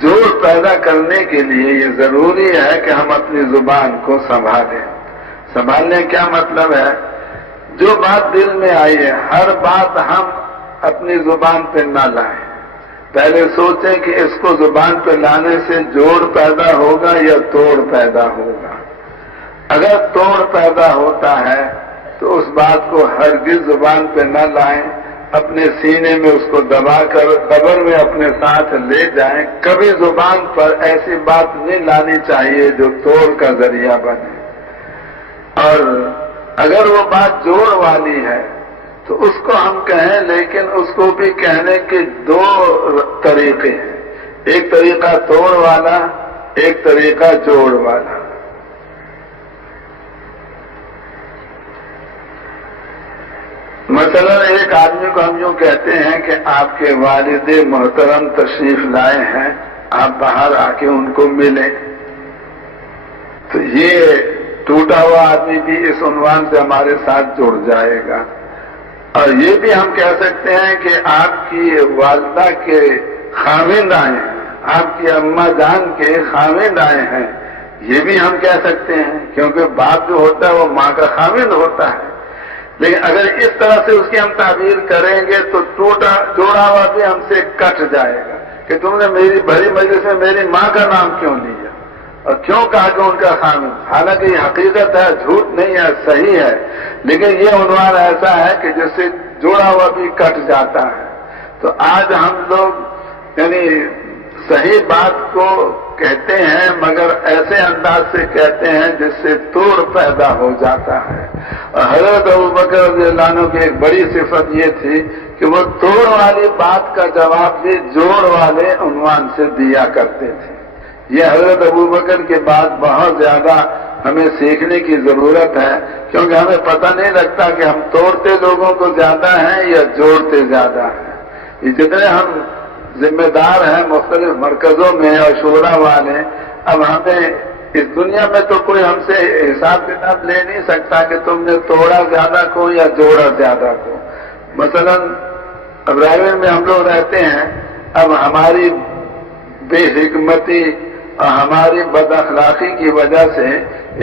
جوڑ پیدا کرنے کے لیے یہ ضروری ہے کہ ہم اپنی زبان کو سنبھالیں. سنبھالنے کیا مطلب ہے؟ جو بات دل میں آئی ہے ہر بات ہم اپنی زبان پہ نہ لائیں. پہلے سوچیں کہ اس کو زبان پہ لانے سے جوڑ پیدا ہوگا یا توڑ پیدا ہوگا. اگر توڑ پیدا ہوتا ہے تو اس بات کو ہرگز زبان پہ نہ لائیں، اپنے سینے میں اس کو دبا کر قبر میں اپنے ساتھ لے جائیں. کبھی زبان پر ایسی بات نہیں لانی چاہیے جو توڑ کا ذریعہ بنے. اور اگر وہ بات جوڑ والی ہے تو اس کو ہم کہیں، لیکن اس کو بھی کہنے کے دو طریقے ہیں. ایک طریقہ توڑ والا، ایک طریقہ جوڑ والا. مثلا ایک آدمی کو ہم یوں کہتے ہیں کہ آپ کے والد محترم تشریف لائے ہیں، آپ باہر آ کے ان کو ملیں. تو یہ ٹوٹا ہوا آدمی بھی اس عنوان سے ہمارے ساتھ جڑ جائے گا. اور یہ بھی ہم کہہ سکتے ہیں کہ آپ کی والدہ کے خاوند آئے ہیں، آپ کی اماں جان کے خاوند آئے ہیں، یہ بھی ہم کہہ سکتے ہیں، کیونکہ باپ جو ہوتا ہے وہ ماں کا خاوند ہوتا ہے. لیکن اگر اس طرح سے اس کی ہم تعبیر کریں گے تو جوڑا ہوا بھی ہم سے کٹ جائے گا کہ تم نے میری بھری مجلس میں میری ماں کا نام کیوں لیا اور کیوں کہا کہ ان کا خامد. حالانکہ یہ حقیقت ہے، جھوٹ نہیں ہے، صحیح ہے، لیکن یہ عنوان ایسا ہے کہ جس سے جوڑا ہوا بھی کٹ جاتا ہے. تو آج ہم لوگ یعنی صحیح بات کو کہتے ہیں مگر ایسے انداز سے کہتے ہیں جس سے توڑ پیدا ہو جاتا ہے. اور حضرت ابوبکر رضی اللہ عنہ کی ایک بڑی صفت یہ تھی کہ وہ توڑ والی بات کا جواب بھی جوڑ والے عنوان سے دیا کرتے تھے. یہ حضرت ابوبکر کے بعد بہت زیادہ ہمیں سیکھنے کی ضرورت ہے، کیونکہ ہمیں پتہ نہیں لگتا کہ ہم توڑتے لوگوں کو زیادہ ہیں یا جوڑتے زیادہ ہیں. یہ جتنے ہم ذمہ دار ہیں مختلف مرکزوں میں اور شورا والے، اب ہمیں اس دنیا میں تو کوئی ہم سے حساب کتاب لے نہیں سکتا کہ تم نے توڑا زیادہ کو یا جوڑا زیادہ کو. مثلا اب رائے میں ہم لوگ رہتے ہیں، اب ہماری بے حکمتی اور ہماری بد اخلاقی کی وجہ سے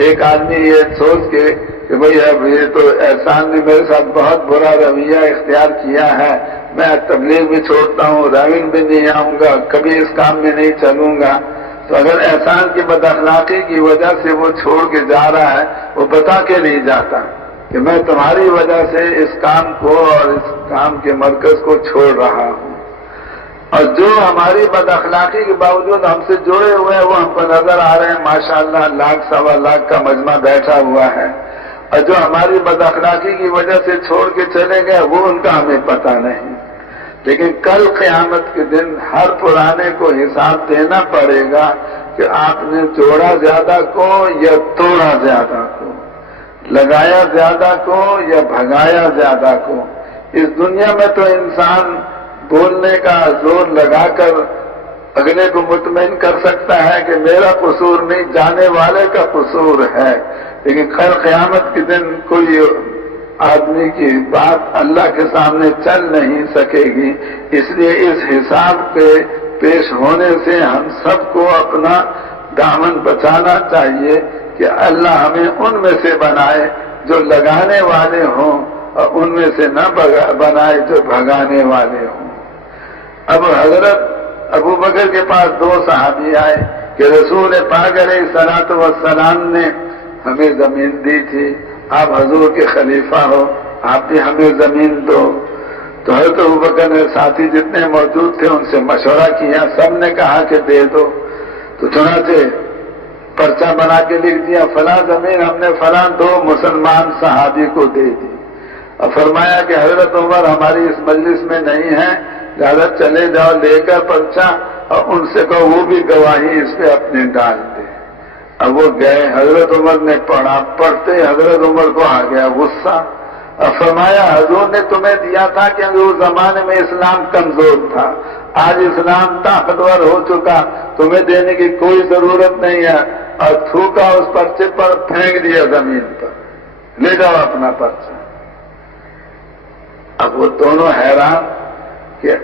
ایک آدمی یہ سوچ کے کہ بھئی اب یہ تو احسان نے میرے ساتھ بہت برا رویہ اختیار کیا ہے، میں تبلیغ بھی چھوڑتا ہوں، راوین بھی نہیں آؤں گا، کبھی اس کام میں نہیں چلوں گا. تو اگر احسان کی بد اخلاقی کی وجہ سے وہ چھوڑ کے جا رہا ہے، وہ بتا کے نہیں جاتا کہ میں تمہاری وجہ سے اس کام کو اور اس کام کے مرکز کو چھوڑ رہا ہوں. اور جو ہماری بد اخلاقی کے باوجود ہم سے جڑے ہوئے ہیں وہ ہم کو نظر آ رہے ہیں، ماشاءاللہ 1,00,000 سوا لاکھ کا مجمع بیٹھا ہوا ہے. اور جو ہماری بد اخلاقی کی وجہ سے چھوڑ کے چلے گئے وہ ان کا ہمیں پتہ نہیں. لیکن کل قیامت کے دن ہر پرانے کو حساب دینا پڑے گا کہ آپ نے جوڑا زیادہ کو یا توڑا زیادہ کو، لگایا زیادہ کو یا بھگایا زیادہ کو. اس دنیا میں تو انسان بولنے کا زور لگا کر اگلے کو مطمئن کر سکتا ہے کہ میرا قصور نہیں، جانے والے کا قصور ہے. لیکن کل قیامت کے دن کوئی آدمی کی بات اللہ کے سامنے چل نہیں سکے گی. اس لیے اس حساب کے پیش ہونے سے ہم سب کو اپنا دامن بچانا چاہیے کہ اللہ ہمیں ان میں سے بنائے جو لگانے والے ہوں اور ان میں سے نہ بنائے جو بھگانے والے ہوں. اب حضرت ابوبکر کے پاس 2 صحابی آئے کہ رسول پاک علیہ الصلوۃ والسلام نے ہمیں زمین دی تھی، آپ حضور کے خلیفہ ہو، آپ بھی ہمیں زمین دو. تو حضرت ابوبکر نے ساتھی جتنے موجود تھے ان سے مشورہ کیا، سب نے کہا کہ دے دو. تو چنانچہ پرچہ بنا کے لکھ دیا فلاں زمین ہم نے فلاں 2 مسلمان صحابی کو دے دی. اور فرمایا کہ حضرت عمر ہماری اس مجلس میں نہیں ہے، لہذا چلے جاؤ لے کر پرچہ اور ان سے کہو وہ بھی گواہی اس پہ اپنے ڈال دے. اب وہ گئے، حضرت عمر نے پڑھا، پڑھتے حضرت عمر کو آ گیا غصہ اور فرمایا حضور نے تمہیں دیا تھا کہ اس زمانے میں اسلام کمزور تھا، آج اسلام طاقتور ہو چکا، تمہیں دینے کی کوئی ضرورت نہیں ہے. اور تھوکا اس پرچے پر، پھینک دیا زمین پر، لے جاؤ اپنا پرچہ. اب وہ دونوں حیران کہ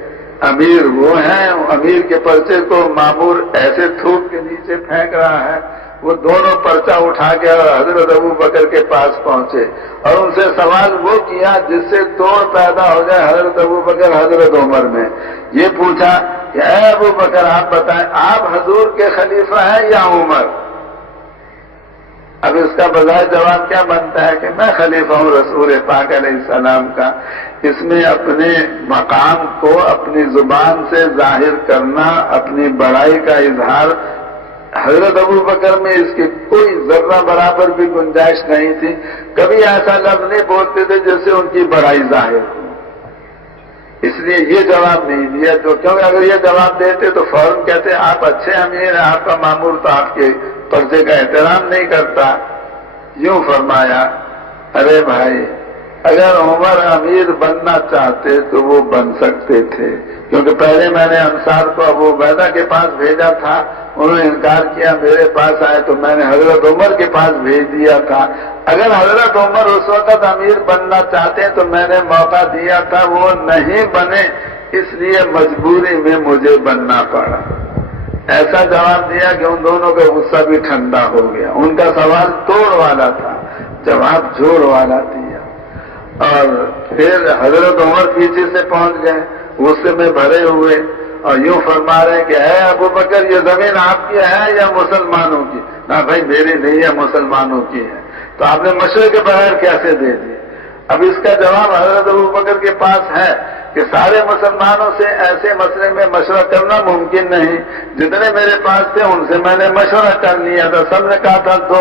امیر وہ ہیں، امیر کے پرچے کو مامور ایسے تھوک کے نیچے پھینک رہا ہے، وہ دونوں پرچہ اٹھا کے حضرت ابو بکر کے پاس پہنچے اور ان سے سوال وہ کیا جس سے توڑ پیدا ہو جائے حضرت ابو بکر حضرت عمر میں۔ یہ پوچھا کہ اے ابو بکر آپ بتائیں آپ حضور کے خلیفہ ہیں یا عمر؟ اب اس کا بظاہر جواب کیا بنتا ہے کہ میں خلیفہ ہوں رسول پاک علیہ السلام کا۔ اس میں اپنے مقام کو اپنی زبان سے ظاہر کرنا، اپنی بڑائی کا اظہار، حضرت ابو بکر میں اس کی کوئی ذرہ برابر بھی گنجائش نہیں تھی، کبھی ایسا لفظ نہیں بولتے تھے جس سے ان کی بڑائی ظاہر ہو، اس لیے یہ جواب نہیں دیا۔ تو کیونکہ اگر یہ جواب دیتے تو فوراً کہتے آپ اچھے امیر ہیں، آپ کا مامور تو آپ کے پرچے کا احترام نہیں کرتا۔ یوں فرمایا ارے بھائی اگر عمر امیر بننا چاہتے تو وہ بن سکتے تھے، کیونکہ پہلے میں نے انصار کو ابو عبیدہ کے پاس بھیجا تھا، انہوں نے انکار کیا، میرے پاس آئے تو میں نے حضرت عمر کے پاس بھیج دیا تھا۔ اگر حضرت عمر اس وقت امیر بننا چاہتے تو میں نے موقع دیا تھا، وہ نہیں بنے، اس لیے مجبوری میں مجھے بننا پڑا۔ ایسا جواب دیا کہ ان دونوں کا غصہ بھی ٹھنڈا ہو گیا۔ ان کا سوال توڑ والا تھا، جواب جوڑ والا دیا۔ اور پھر حضرت عمر پیچھے سے پہنچ گئے غصے میں بھرے ہوئے اور یوں فرما رہے ہیں کہ اے ابو بکر یہ زمین آپ کی ہے یا مسلمانوں کی؟ نہ بھائی میری نہیں ہے، مسلمانوں کی ہے۔ تو آپ نے مشورے کے بغیر کیسے دے دی؟ اب اس کا جواب حضرت ابو بکر کے پاس ہے کہ سارے مسلمانوں سے ایسے مسئلے میں مشورہ کرنا ممکن نہیں، جتنے میرے پاس تھے ان سے میں نے مشورہ کر لیا تھا، سب نے کہا تھا تو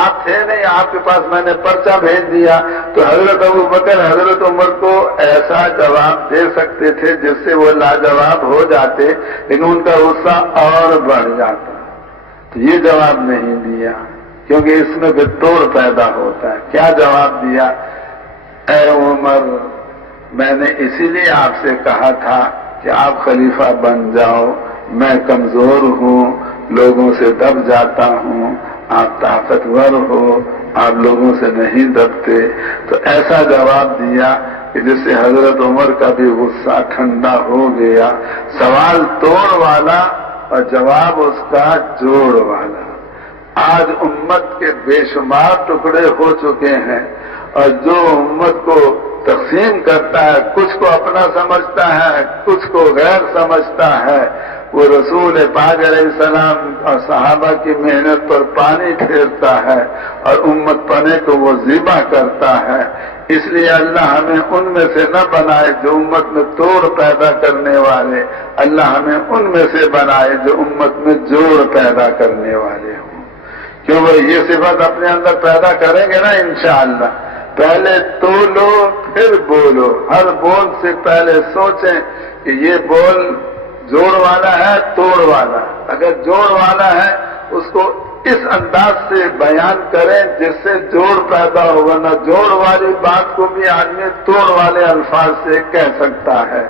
آپ تھے نہیں، آپ کے پاس میں نے پرچہ بھیج دیا۔ تو حضرت ابو بکر حضرت عمر کو ایسا جواب دے سکتے تھے جس سے وہ لاجواب ہو جاتے، لیکن ان کا غصہ اور بڑھ جاتا، تو یہ جواب نہیں دیا کیونکہ اس میں پھر توڑ پیدا ہوتا ہے۔ کیا جواب دیا؟ اے عمر میں نے اسی لیے آپ سے کہا تھا کہ آپ خلیفہ بن جاؤ، میں کمزور ہوں، لوگوں سے دب جاتا ہوں، آپ طاقتور ہو، آپ لوگوں سے نہیں دبتے۔ تو ایسا جواب دیا کہ جس سے حضرت عمر کا بھی غصہ ٹھنڈا ہو گیا۔ سوال توڑ والا اور جواب اس کا جوڑ والا۔ آج امت کے بے شمار ٹکڑے ہو چکے ہیں اور جو امت کو تقسیم کرتا ہے، کچھ کو اپنا سمجھتا ہے، کچھ کو غیر سمجھتا ہے، وہ رسول پاک علیہ السلام اور صحابہ کی محنت پر پانی پھیرتا ہے اور امت پنے کو وہ ذبح کرتا ہے۔ اس لیے اللہ ہمیں ان میں سے نہ بنائے جو امت میں توڑ پیدا کرنے والے، اللہ ہمیں ان میں سے بنائے جو امت میں جوڑ پیدا کرنے والے ہوں۔ کیوں وہ یہ صفت اپنے اندر پیدا کریں گے نا انشاءاللہ۔ پہلے تولو پھر بولو، ہر بول سے پہلے سوچیں کہ یہ بول جوڑ والا ہے توڑ والا، اگر جوڑ والا ہے اس کو اس انداز سے بیان کریں جس سے جوڑ پیدا ہوگا، نہ جوڑ والی بات کو بھی آدمی توڑ والے الفاظ سے کہہ سکتا ہے۔